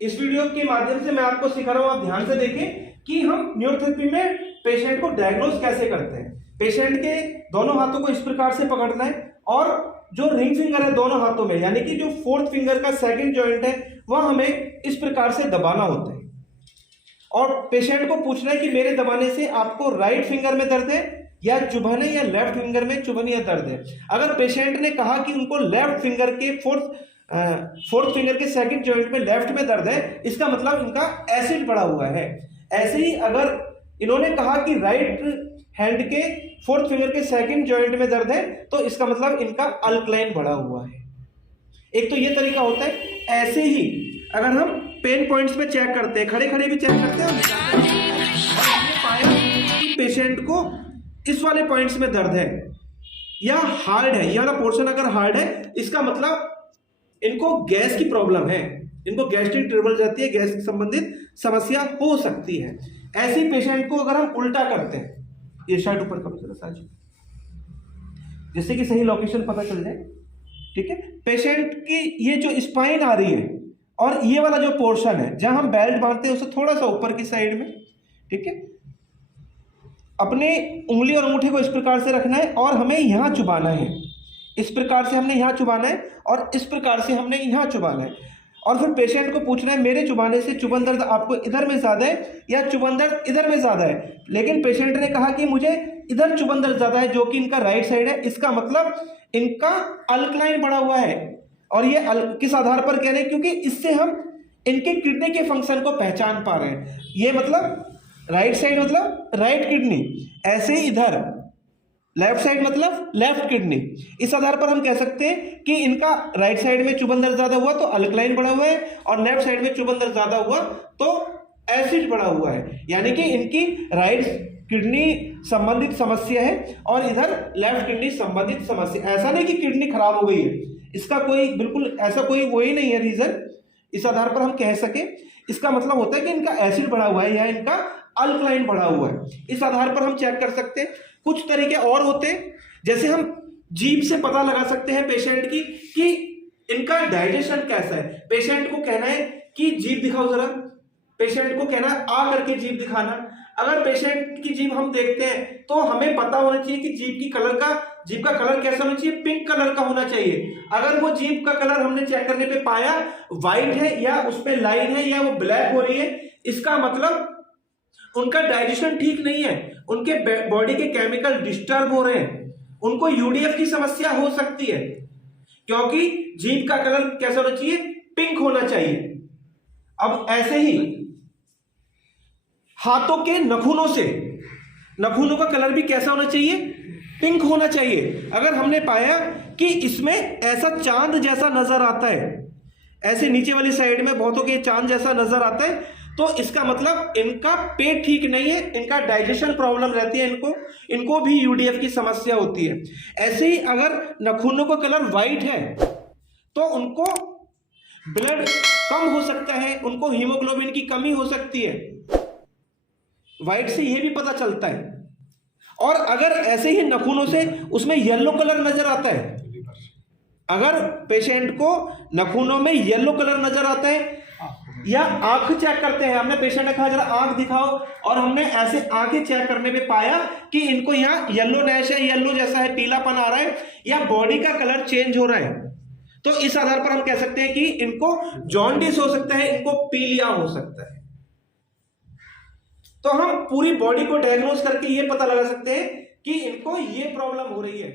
इस वीडियो के माध्यम से मैं आपको सिखा रहा हूं, आप ध्यान से देखें कि हम न्यूरोथेरेपी में पेशेंट को डायग्नोज कैसे करते हैं। पेशेंट के दोनों हाथों को इस प्रकार से पकड़ना है और जो रिंग फिंगर है दोनों हाथों में, यानी कि जो फोर्थ फिंगर का सेकंड जॉइंट है वह हमें इस प्रकार से दबाना होता है और पेशेंट को पूछना है कि मेरे दबाने से आपको राइट फिंगर में दर्द है या चुभन है या लेफ्ट फिंगर में चुभन या दर्द है। अगर पेशेंट ने कहा कि उनको लेफ्ट फिंगर के फोर्थ फिंगर के सेकंड जॉइंट में लेफ्ट में दर्द है, इसका मतलब इनका एसिड बढ़ा हुआ है। ऐसे ही अगर इन्होंने कहा कि राइट हैंड के फोर्थ फिंगर के सेकंड जॉइंट में दर्द है, तो इसका मतलब इनका अल्कलाइन बढ़ा हुआ है। एक तो ये तरीका होता है। ऐसे ही अगर हम पेन पॉइंट्स पे चेक करते हैं, खड़े खड़े भी चेक करते हैं और पाया कि पेशेंट को इस वाले पॉइंट्स में दर्द है या हार्ड है, ये वाला पोर्शन अगर हार्ड है, इसका मतलब इनको गैस की प्रॉब्लम है, इनको गैस्ट्रिक ट्रबल जाती है, गैस संबंधित समस्या हो सकती है। ऐसे पेशेंट को अगर हम उल्टा करते हैं, ये शर्ट ऊपर करो जरा साजू, जिससे कि सही लोकेशन पता चल जाए, ठीक है। पेशेंट की ये जो स्पाइन आ रही है और ये वाला जो पोर्शन है जहां हम बेल्ट बांधते हैं उससे थोड़ा सा ऊपर की साइड में, ठीक है, अपने उंगली और अंगूठे को इस प्रकार से रखना है और हमें यहां चुबाना है। इस प्रकार से हमने यहां चुबाना है और इस प्रकार से हमने यहां चुबाना है और फिर पेशेंट को पूछना है मेरे चुबाने से चुभन दर्द आपको इधर में ज्यादा है या चुभन दर्द इधर में ज्यादा है। लेकिन पेशेंट ने कहा कि मुझे इधर चुभन दर्द ज्यादा है, जो कि इनका राइट साइड है, इसका मतलब इनका अल्कलाइन बढ़ा हुआ है। और ये किस आधार पर कह रहे हैं? क्योंकि इससे हम इनके किडनी के फंक्शन को पहचान पा रहे हैं। ये मतलब राइट साइड मतलब राइट किडनी, ऐसे ही इधर लेफ्ट साइड मतलब लेफ्ट किडनी। इस आधार पर हम कह सकते हैं कि इनका राइट साइड में चुभन दर्द ज्यादा हुआ तो अल्कलाइन बढ़ा हुआ है और लेफ्ट साइड में चुभन दर्द ज्यादा हुआ तो एसिड बढ़ा हुआ है। यानी कि इनकी राइट किडनी संबंधित समस्या है और इधर लेफ्ट किडनी संबंधित समस्या। ऐसा नहीं कि किडनी खराब हो गई है, इसका कोई बिल्कुल ऐसा कोई वो ही नहीं है रीजन इस आधार पर हम कह सके। इसका मतलब होता है कि इनका एसिड बढ़ा हुआ है या इनका अल्कलाइन बढ़ा हुआ है। इस आधार पर हम चेक कर सकते हैं। कुछ तरीके और होते हैं, जैसे हम जीभ से पता लगा सकते हैं पेशेंट की कि इनका डाइजेशन कैसा है। पेशेंट को कहना है कि जीभ दिखाओ जरा, पेशेंट को कहना है आ करके जीभ दिखाना। अगर पेशेंट की जीभ हम देखते हैं तो हमें पता होना चाहिए कि जीभ का कलर कैसा होना चाहिए, पिंक कलर का होना चाहिए। अगर वो जीभ का कलर हमने चेक करने पे पाया व्हाइट है या उसमें लाइन है या वो ब्लैक हो रही है, इसका मतलब उनका डाइजेशन ठीक नहीं है, उनके बॉडी के केमिकल डिस्टर्ब हो रहे हैं, उनको यूडीएफ की समस्या हो सकती है। क्योंकि जीभ का कलर कैसा होना चाहिए, पिंक होना चाहिए। अब ऐसे ही हाथों के नखूनों का कलर भी कैसा होना चाहिए, पिंक होना चाहिए। अगर हमने पाया कि इसमें ऐसा चांद जैसा नजर आता है, ऐसे नीचे वाली साइड में बहुतों के चांद जैसा नजर आता है, तो इसका मतलब इनका पेट ठीक नहीं है, इनका डाइजेशन प्रॉब्लम रहती है, इनको भी यूडीएफ की समस्या होती है। ऐसे ही अगर नखूनों का कलर व्हाइट है तो उनको ब्लड कम हो सकता है, उनको हीमोग्लोबिन की कमी हो सकती है। व्हाइट से यह भी पता चलता है। और अगर ऐसे ही नखूनों से उसमें येलो कलर नजर आता है, अगर पेशेंट को नखूनों में येलो कलर नजर आता है या आंख चेक करते हैं, हमने पेशेंट ने कहा जरा आंख दिखाओ और हमने ऐसे आंखें चेक करने में पाया कि इनको यहाँ येलो नैश है, येलो जैसा है, पीलापन आ रहा है या बॉडी का कलर चेंज हो रहा है, तो इस आधार पर हम कह सकते हैं कि इनको जॉन्डिस हो सकता है, इनको पीलिया हो सकता है। तो हम पूरी बॉडी को डायग्नोज करके ये पता लगा सकते हैं कि इनको ये प्रॉब्लम हो रही है।